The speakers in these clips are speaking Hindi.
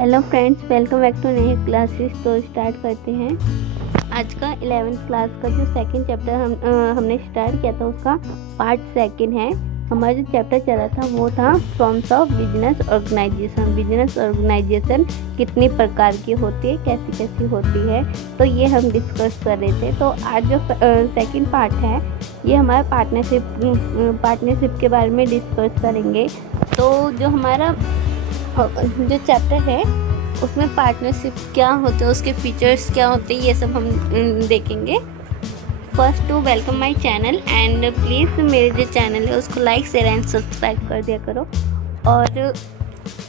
Hello friends, welcome back to नई क्लासेस। तो स्टार्ट करते हैं। आज का 11th क्लास का जो सेकंड चैप्टर हमने स्टार्ट किया था, उसका पार्ट सेकंड है। हमारा जो चैप्टर चला था वो था forms of business organization. Business organization कितनी प्रकार की होती है, कैसी कैसी होती है, तो ये हम डिस्कस कर रहे थे। तो आज जो सेकंड पार्ट है, ये हमारा पार्टनरशिप के बारे में डिस्कस करेंगे। तो जो हमारा जो चैप्टर है उसमें पार्टनरशिप क्या होते हैं, उसके फीचर्स क्या होते हैं, ये सब हम देखेंगे। First to welcome my channel and please मेरे जो चैनल है उसको लाइक शेयर एंड सब्सक्राइब कर दिया करो। और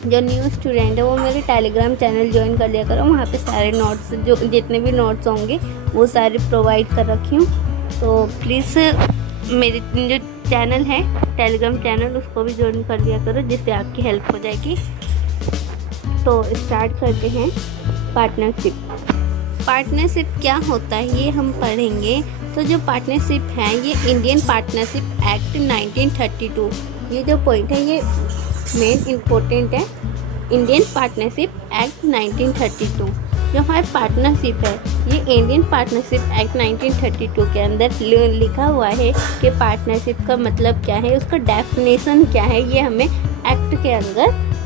जो न्यू स्टूडेंट है वो मेरे टेलीग्राम चैनल ज्वाइन कर लिया करो। वहाँ पे सारे नोट्स, जो जितने भी नोट्स होंगे वो सारे प्रोवाइड कर रखी हूँ। तो प्लीज़ मेरे जो चैनल है टेलीग्राम चैनल, उसको भी ज्वाइन कर लिया करो, जिससे आपकी हेल्प हो जाएगी। तो स्टार्ट करते हैं। पार्टनरशिप क्या होता है ये हम पढ़ेंगे। तो जो पार्टनरशिप है, ये इंडियन पार्टनरशिप एक्ट 1932, ये जो पॉइंट है ये मेन इम्पोर्टेंट है। इंडियन पार्टनरशिप एक्ट 1932 जो हमारे पार्टनरशिप है, ये इंडियन पार्टनरशिप एक्ट 1932 के अंदर लिखा हुआ है कि पार्टनरशिप का मतलब क्या है, उसका डेफिनेशन क्या है, ये हमें एक्ट के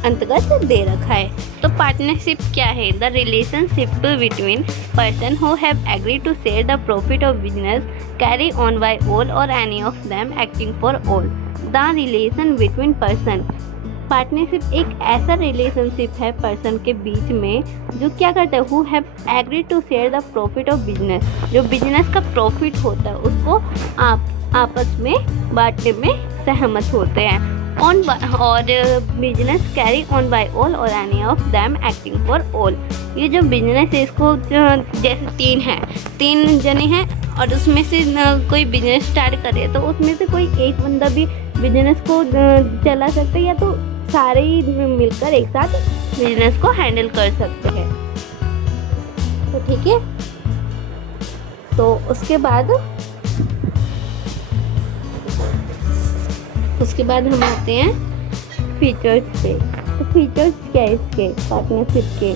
अंतर्गत दे रखा है। तो पार्टनरशिप क्या है? The relationship between person who have agreed to share the profit of business carry on by all or any of them acting for all. The relation between person, partnership एक ऐसा रिलेशनशिप है पर्सन के बीच में जो क्या करता है, who have agreed to share the profit of business, जो बिजनेस का प्रॉफिट होता है उसको आपस में बांटने में सहमत होते हैं। On or business carry on by all or any of them acting for all. ये जो बिजनेस है इसको जैसे तीन जने हैं और उसमें से कोई बिजनेस स्टार्ट करे तो उसमें से कोई एक बंदा भी बिजनेस को चला सकता है, या तो सारे ही मिलकर एक साथ बिजनेस को हैंडल कर सकते हैं। तो ठीक है, तो उसके बाद हम आते हैं फीचर्स पे। तो फीचर्स क्या है इसके पार्टनरशिप के?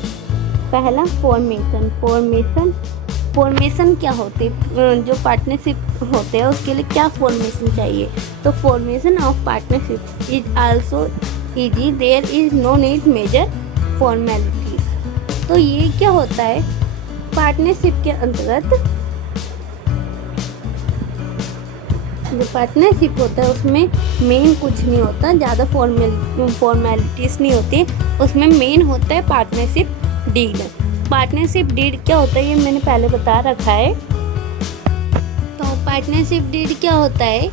पहला फॉर्मेशन क्या होते हैं? जो पार्टनरशिप होते हैं उसके लिए क्या फॉर्मेशन चाहिए? तो formation of partnership is also easy, there is no need major formalities. तो ये क्या होता है, पार्टनरशिप के अंतर्गत जो पार्टनरशिप होता है उसमें मेन कुछ नहीं होता, ज़्यादा फॉर्मेलिटीज़ नहीं होती। उसमें मेन होता है पार्टनरशिप डीड। पार्टनरशिप डीड क्या होता है ये मैंने पहले बता रखा है। तो पार्टनरशिप डीड क्या होता है?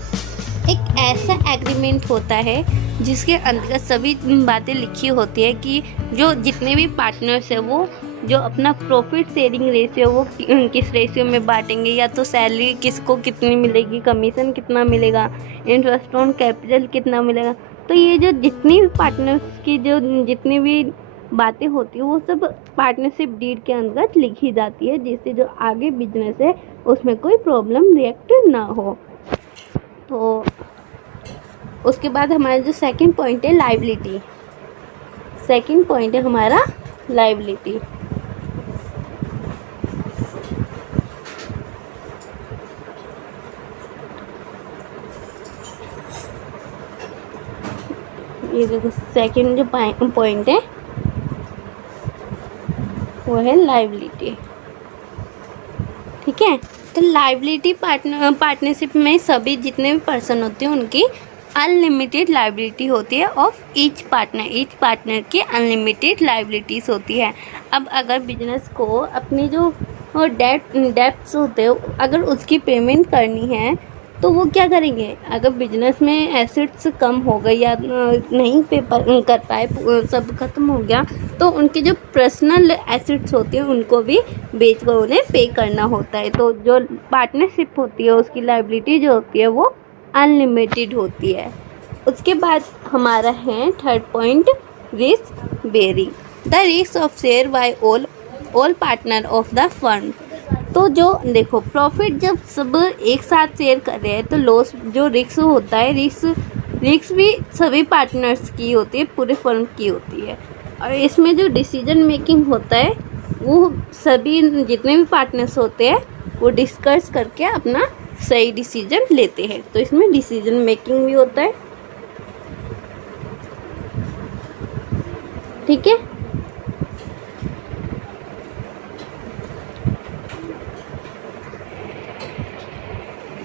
एक ऐसा एग्रीमेंट होता है जिसके अंतर्गत सभी बातें लिखी होती है कि जो जितने भी पार्टनर्स है वो जो अपना प्रॉफिट शेयरिंग रेशियो वो किस रेशियो में बांटेंगे, या तो सैलरी किसको कितनी मिलेगी, कमीशन कितना मिलेगा, इंटरेस्ट ऑन कैपिटल कितना मिलेगा। तो ये जो जितनी भी पार्टनर्स की जो जितनी भी बातें होती है वो सब पार्टनरशिप डीड के अंतर्गत लिखी जाती है, जिससे जो आगे बिजनेस है उसमें कोई प्रॉब्लम रिएक्ट ना हो। तो उसके बाद हमारा जो सेकंड पॉइंट है लायबिलिटी। सेकंड पॉइंट है हमारा लायबिलिटी। ये देखो सेकंड जो पॉइंट है वो है लायबिलिटी। ठीक है, तो लायबिलिटी पार्टनरशिप में सभी जितने भी पर्सन होते हैं उनकी अनलिमिटेड लायबिलिटी होती है ऑफ ईच पार्टनर की अनलिमिटेड लायबिलिटीज़ होती है। अब अगर बिजनेस को अपनी जो डेब्ट्स होते हैं अगर उसकी पेमेंट करनी है तो वो क्या करेंगे? अगर बिजनेस में एसेट्स कम हो गए या नहीं पे कर पाए, सब खत्म हो गया, तो उनके जो पर्सनल एसेट्स होते हैं उनको भी बेच कर उन्हें पे करना होता है। तो जो पार्टनरशिप होती है उसकी लायबिलिटी जो होती है वो अनलिमिटेड होती है। उसके बाद हमारा है third point, risk bearing. The risk of share by all partner of the firm. तो जो देखो प्रॉफिट जब सब एक साथ शेयर कर रहे हैं तो लॉस जो रिस्क होता है, रिस्क भी सभी पार्टनर्स की होती है, पूरे फर्म की होती है। और इसमें जो डिसीजन मेकिंग होता है वो सभी जितने भी पार्टनर्स होते हैं वो डिस्कस करके अपना सही डिसीजन लेते हैं। तो इसमें डिसीजन मेकिंग भी होता है, ठीक है।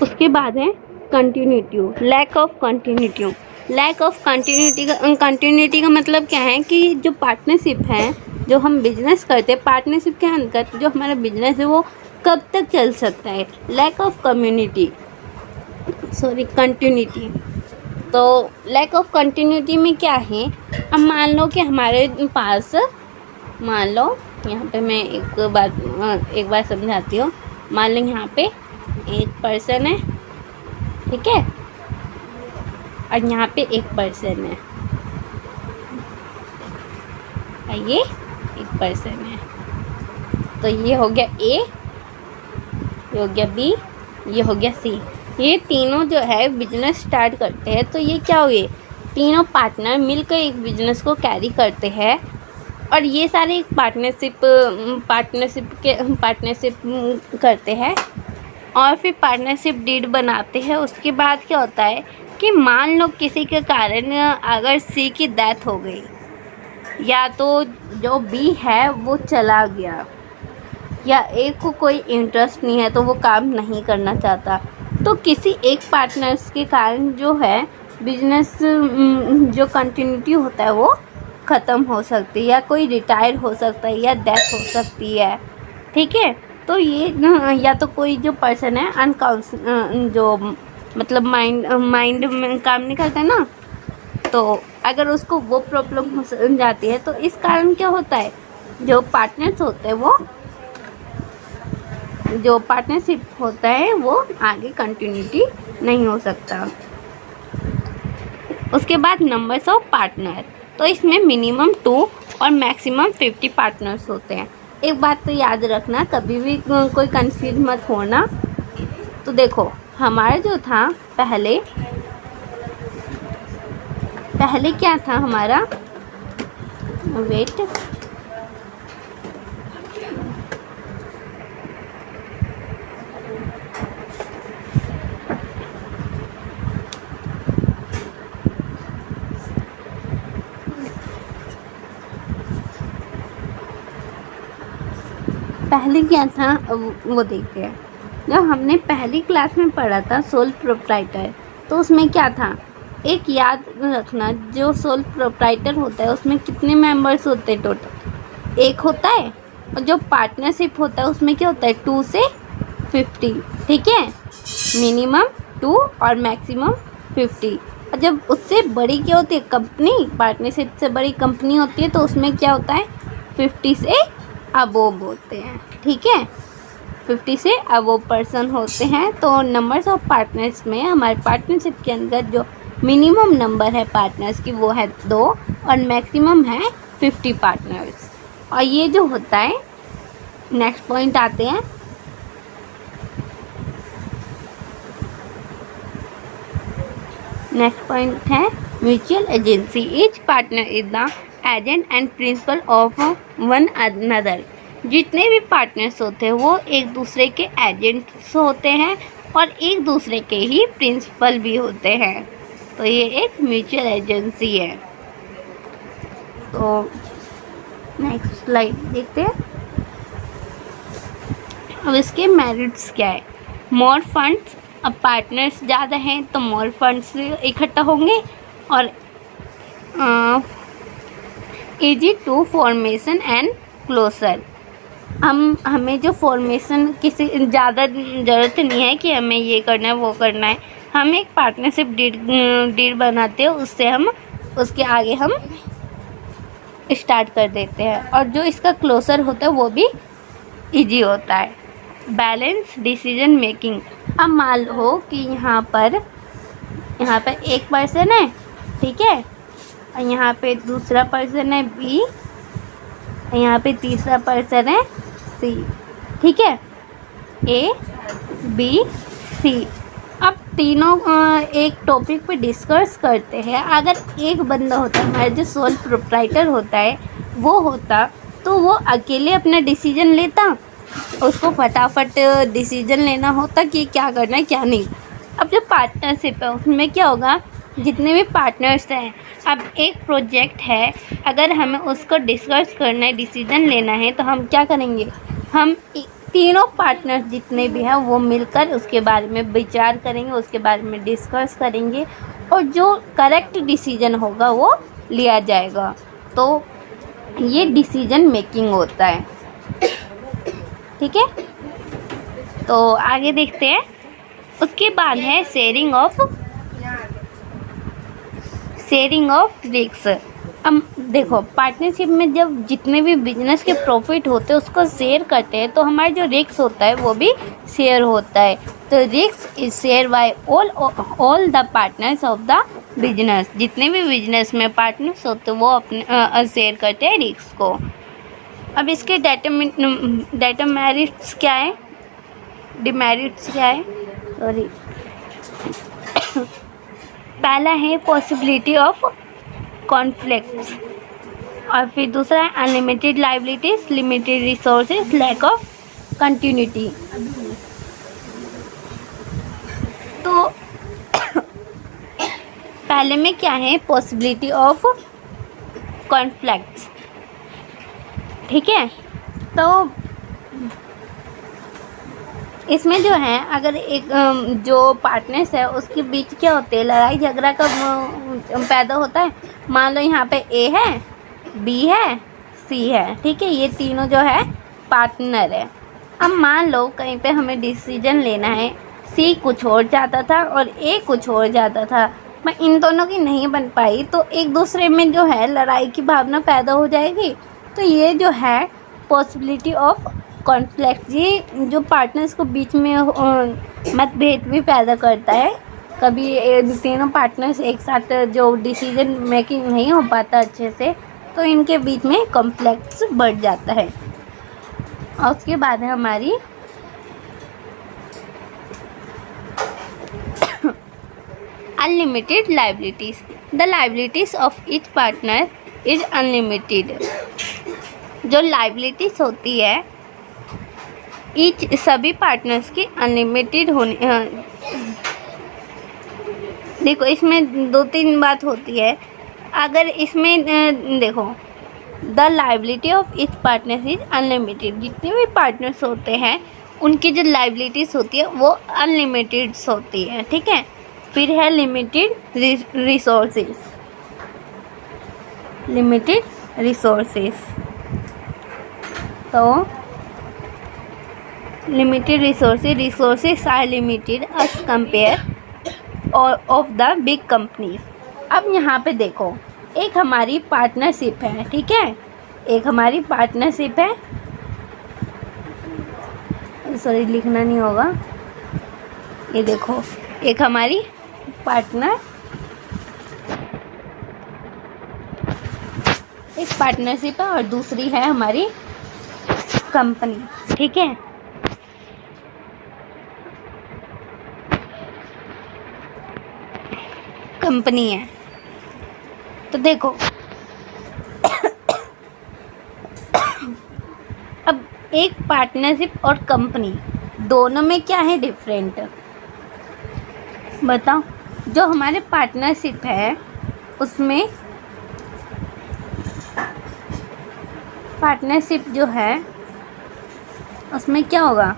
उसके बाद है continuity, lack of continuity. Lack of continuity का मतलब क्या है कि जो पार्टनरशिप है, जो हम बिजनेस करते हैं पार्टनरशिप के अंतर्गत, जो हमारा बिजनेस है वो कब तक चल सकता है। Lack of continuity. तो लैक ऑफ कंटिन्यूटी में क्या है, अब मान लो कि हमारे पास, मान लो यहाँ पे मैं एक बार समझाती हूँ। मान लो यहाँ पे एक पर्सन है, ठीक है, और यहाँ पे एक पर्सन है, और ये एक पर्सन है। तो ये हो गया ए, ये हो गया बी, ये हो गया सी। ये तीनों जो है बिजनेस स्टार्ट करते हैं। तो ये क्या हुए, तीनों पार्टनर मिलकर एक बिजनेस को कैरी करते हैं, और ये सारे एक पार्टनरशिप करते हैं, और फिर पार्टनरशिप डीड बनाते हैं। उसके बाद क्या होता है कि मान लो किसी के कारण अगर सी की डेथ हो गई, या तो जो बी है वो चला गया, या एक को कोई इंटरेस्ट नहीं है तो वो काम नहीं करना चाहता, तो किसी एक पार्टनर्स के कारण जो है बिजनेस जो कंटिन्यूटी होता है वो ख़त्म हो सकती है, या कोई रिटायर हो सकता है, या डेथ हो सकती है, ठीक है। तो ये या तो कोई जो पर्सन है जो मतलब माइंड में काम नहीं करता है ना, तो अगर उसको वो प्रॉब्लम हो जाती है, तो इस कारण क्या होता है, जो पार्टनर्स होते हैं वो, जो पार्टनरशिप होता है वो आगे कंटिन्यूटी नहीं हो सकता। उसके बाद नंबर्स ऑफ पार्टनर, तो इसमें मिनिमम 2 और मैक्सिमम 50 पार्टनर्स होते हैं। एक बात तो याद रखना, कभी भी कोई कंफ्यूज मत होना। तो देखो हमारा जो था पहले क्या था हमारा, वेट, पहले क्या था वो देखते हैं। जब हमने पहली क्लास में पढ़ा था सोल प्रोप्राइटर, तो उसमें क्या था, एक याद रखना, जो सोल प्रोप्राइटर होता है उसमें कितने मेंबर्स होते हैं, टोटल एक होता है, और जो पार्टनरशिप होता है उसमें क्या होता है 2 से 50, ठीक है, मिनिमम 2 और मैक्सिमम 50। और जब उससे बड़ी क्या होती है कंपनी, पार्टनरशिप से बड़ी कंपनी होती है, तो उसमें क्या होता है 50 से अबोव होते हैं, ठीक है, 50 से अबोव पर्सन होते हैं। तो नंबर्स ऑफ पार्टनर्स में हमारे पार्टनरशिप के अंदर जो मिनिमम नंबर है पार्टनर्स की वो है 2, और मैक्सिमम है 50 पार्टनर्स। और ये जो होता है, नेक्स्ट पॉइंट आते हैं, नेक्स्ट पॉइंट है mutual agency. Each partner is the agent and principle of one another. जितने भी पार्टनर्स होते हैं वो एक दूसरे के एजेंट्स होते हैं, और एक दूसरे के ही प्रिंसिपल भी होते हैं। तो ये एक म्यूचुअल एजेंसी है। तो नेक्स्ट स्लाइड देखते हैं। अब इसके मेरिट्स क्या है, मोर फंड्स, अब पार्टनर्स ज़्यादा हैं तो मोर फंड्स इकट्ठा होंगे, और easy to formation and closure. हमें जो फॉर्मेशन किसी ज़्यादा ज़रूरत नहीं है कि हमें ये करना है वो करना है, हम एक पार्टनरशिप डीड बनाते हैं, उससे हम उसके आगे हम स्टार्ट कर देते हैं, और जो इसका क्लोजर होता है वो भी इजी होता है। बैलेंस डिसीजन मेकिंग, अब मान लो कि यहाँ पर एक पर्सन है, ठीक है, और यहाँ पे दूसरा पर्सन है बी, और यहाँ पे तीसरा पर्सन है सी, ठीक है, ए बी सी। अब तीनों एक टॉपिक पे डिस्कस करते हैं। अगर एक बंदा होता है हमारा जो सोल प्रोप्राइटर होता है, वो होता तो वो अकेले अपना डिसीजन लेता, उसको फटाफट डिसीजन लेना होता कि क्या करना है क्या नहीं। अब जो पार्टनरशिप है उसमें क्या होगा, जितने भी पार्टनर्स हैं, अब एक प्रोजेक्ट है, अगर हमें उसको डिस्कस करना है, डिसीजन लेना है, तो हम क्या करेंगे, हम तीनों पार्टनर्स जितने भी हैं वो मिलकर उसके बारे में विचार करेंगे, उसके बारे में डिस्कस करेंगे और जो करेक्ट डिसीजन होगा वो लिया जाएगा। तो ये डिसीजन मेकिंग होता है। ठीक है, तो आगे देखते हैं। उसके बाद है शेयरिंग ऑफ रिस्क। अब देखो, पार्टनरशिप में जब जितने भी बिजनेस के प्रॉफिट होते हैं उसको शेयर करते हैं, तो हमारा जो रिस्क होता है वो भी शेयर होता है। तो risk is share by all the partners of the business. जितने भी बिजनेस में पार्टनर्स होते हैं वो अपने शेयर करते हैं रिस्क को। अब इसके डेमेरिट्स क्या है, डिमेरिट्स क्या है, सॉरी पहला है पॉसिबिलिटी ऑफ कॉन्फ्लिक्ट्स, और फिर दूसरा है unlimited liabilities, limited resources, lack of continuity. तो पहले में क्या है, पॉसिबिलिटी ऑफ कॉन्फ्लिक्ट्स। ठीक है, तो इसमें जो है, अगर एक जो पार्टनर्स है उसके बीच क्या होते हैं, लड़ाई झगड़ा का पैदा होता है। मान लो यहाँ पे ए है, बी है, सी है, ठीक है, ये तीनों जो है पार्टनर है। अब मान लो कहीं पे हमें डिसीजन लेना है, सी कुछ और चाहता था और ए कुछ और चाहता था, मैं इन दोनों की नहीं बन पाई, तो एक दूसरे में जो है लड़ाई की भावना पैदा हो जाएगी। तो ये जो है पॉसिबिलिटी ऑफ कॉन्फ्लिक्ट, ये जो पार्टनर्स को बीच में मतभेद भी पैदा करता है। कभी तीनों पार्टनर्स एक साथ जो डिसीजन मेकिंग नहीं हो पाता अच्छे से, तो इनके बीच में कॉन्फ्लिक्ट्स बढ़ जाता है। और उसके बाद है हमारी unlimited liabilities. The liabilities of each partner is unlimited. जो लायबिलिटीज होती है ईच सभी पार्टनर्स की अनलिमिटेड होनी। देखो, इसमें दो तीन बात होती है। अगर इसमें देखो, the liability of each partner is unlimited. जितने भी पार्टनर्स होते हैं उनकी जो लायबिलिटीज़ होती है वो अनलिमिटेड होती है। ठीक है, फिर है लिमिटेड रिसोर्सेज। लिमिटेड रिसोर्सेज, तो limited resources are limited as compare of the big companies. अब यहाँ पे देखो, एक हमारी पार्टनरशिप है, ठीक है, एक हमारी पार्टनरशिप है, सॉरी लिखना नहीं होगा, ये देखो, एक हमारी एक पार्टनरशिप है और दूसरी है हमारी कंपनी। ठीक है, कंपनी है। तो देखो अब एक पार्टनरशिप और कंपनी दोनों में क्या है डिफरेंट, बताओ। जो हमारे पार्टनरशिप है उसमें पार्टनरशिप जो है उसमें क्या होगा,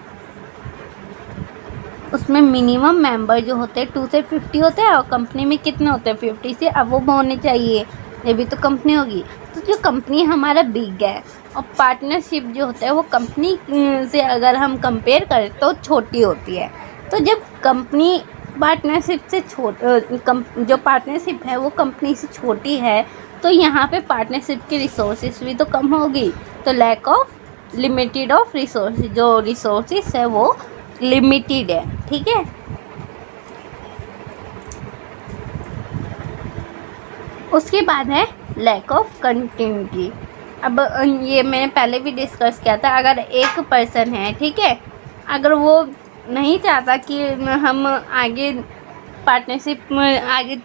उसमें मिनिमम मेंबर जो होते हैं 2 से 50 होते हैं, और कंपनी में कितने होते हैं 50 से अब वो होने चाहिए, ये भी तो कंपनी होगी। तो जो कंपनी हमारा बिग है और पार्टनरशिप जो होता है वो कंपनी से अगर हम कंपेयर करें तो छोटी होती है। तो जब कंपनी पार्टनरशिप से जो पार्टनरशिप है वो कंपनी से छोटी है, तो यहाँ पे पार्टनरशिप की रिसोर्सेज भी तो कम होगी। तो lack of limited of resources, जो रिसोर्सेज है वो लिमिटेड है। ठीक है, उसके बाद है लैक ऑफ कंटिन्यूटी। अब ये मैंने पहले भी डिस्कस किया था। अगर एक पर्सन है, ठीक है, अगर वो नहीं चाहता कि हम आगे पार्टनरशिप में आगे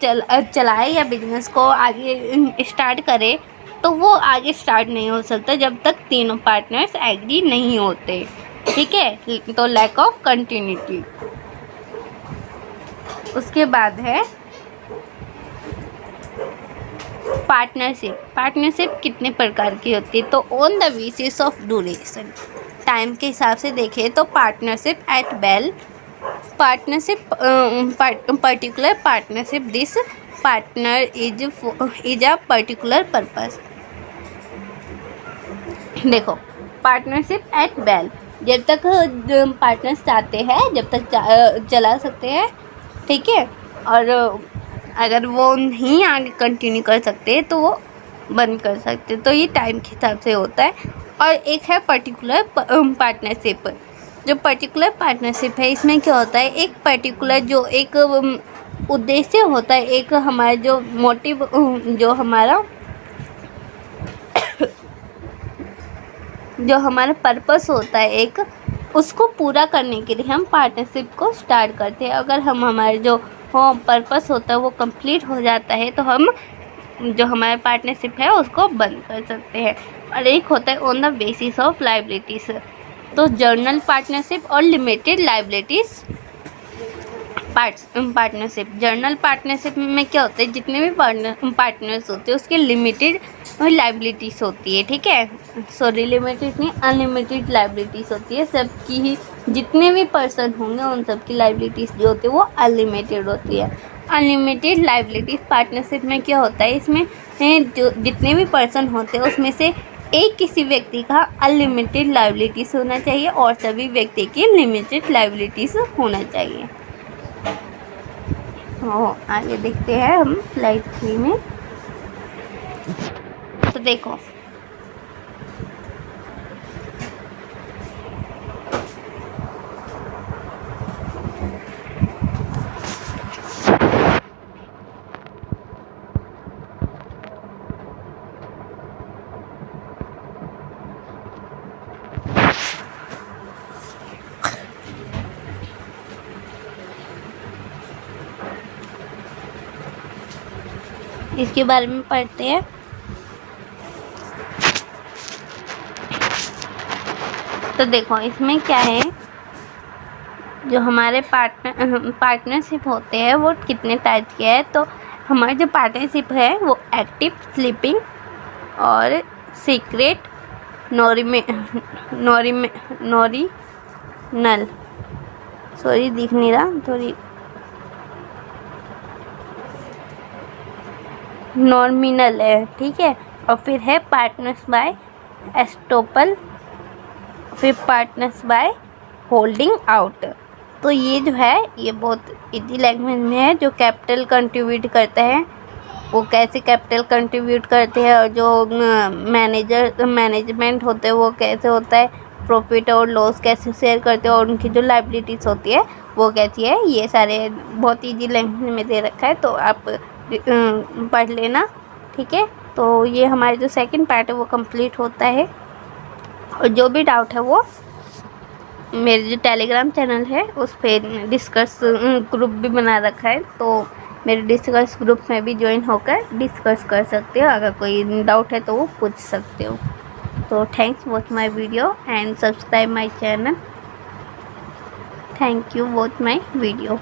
चलाए या बिजनेस को आगे स्टार्ट करें, तो वो आगे स्टार्ट नहीं हो सकता जब तक तीनों पार्टनर्स एग्री नहीं होते, ठीक है। तो लैक ऑफ कंटिन्यूटी। उसके बाद है पार्टनरशिप। पार्टनरशिप कितने प्रकार की होती है? तो on the basis of duration, time के हिसाब से देखें तो partnership at will, partnership particular partnership, this partner is a particular purpose. देखो पार्टनरशिप एट बेल, जब तक पार्टनर्स चाहते हैं जब तक चला सकते हैं, ठीक है। और अगर वो नहीं आगे कंटिन्यू कर सकते तो वो बंद कर सकते, तो ये टाइम के हिसाब से होता है। और एक है पर्टिकुलर पार्टनरशिप। जो पर्टिकुलर पार्टनरशिप है इसमें क्या होता है, एक पर्टिकुलर जो एक उद्देश्य होता है, एक हमारा जो मोटिव, जो हमारा पर्पस होता है एक, उसको पूरा करने के लिए हम पार्टनरशिप को स्टार्ट करते हैं। अगर हमारे जो पर्पस होता है वो कंप्लीट हो जाता है तो हम जो हमारा पार्टनरशिप है उसको बंद कर सकते हैं। और एक होता है on the basis of liabilities. तो जर्नल पार्टनरशिप और limited liabilities partnership. Journal partnership में क्या होता है, जितने भी पार्टनर्स होते हैं उसके लिमिटेड लायबिलिटीज़ होती है, ठीक है। सॉरी, लिमिटेड नहीं, अनलिमिटेड लायबिलिटीज़ होती है। सबकी ही जितने भी पर्सन होंगे उन सब की लायबिलिटीज़ जो होती है वो अनलिमिटेड होती है। अनलिमिटेड लायबिलिटीज़ पार्टनरशिप में क्या होता है, इसमें जो जितने भी पर्सन होते हैं उसमें से एक किसी व्यक्ति का अनलिमिटेड लायबिलिटीज़ होना चाहिए और सभी व्यक्ति की लिमिटेड लायबिलिटीज़ होना चाहिए। आगे देखते हैं हम स्लाइड 3 में। तो देखो इसके बारे में पढ़ते हैं। तो देखो इसमें क्या है, जो हमारे पार्टनरशिप होते हैं वो कितने टाइप के हैं। तो हमारे जो पार्टनरशिप है वो एक्टिव, स्लीपिंग और सीक्रेट, नॉरिनल, सॉरी दिख नहीं रहा, थोड़ी नॉर्मिनल है, ठीक है। और फिर है पार्टनर्स बाय एस्टोपल, फिर पार्टनर्स बाय होल्डिंग आउट। तो ये जो है ये बहुत इजी लैंग्वेज में है। जो कैपिटल कंट्रीब्यूट करता है वो कैसे कैपिटल कंट्रीब्यूट करते हैं, और जो मैनेजमेंट होते हैं वो कैसे होता है, प्रॉफिट और लॉस कैसे शेयर करते हैं, और उनकी जो लायबिलिटीज़ होती है वो कैसी है, ये सारे बहुत इजी लैंग्वेज में दे रखा है, तो आप पढ़ लेना, ठीक है। तो ये हमारे जो सेकंड पार्ट है वो कंप्लीट होता है। और जो भी डाउट है वो मेरे जो टेलीग्राम चैनल है उस पर डिस्कस ग्रुप भी बना रखा है, तो मेरे डिस्कस ग्रुप में भी ज्वाइन होकर डिस्कस कर सकते हो। अगर कोई डाउट है तो वो पूछ सकते हो। तो thanks watch my video and subscribe my channel. Thank you watch my video.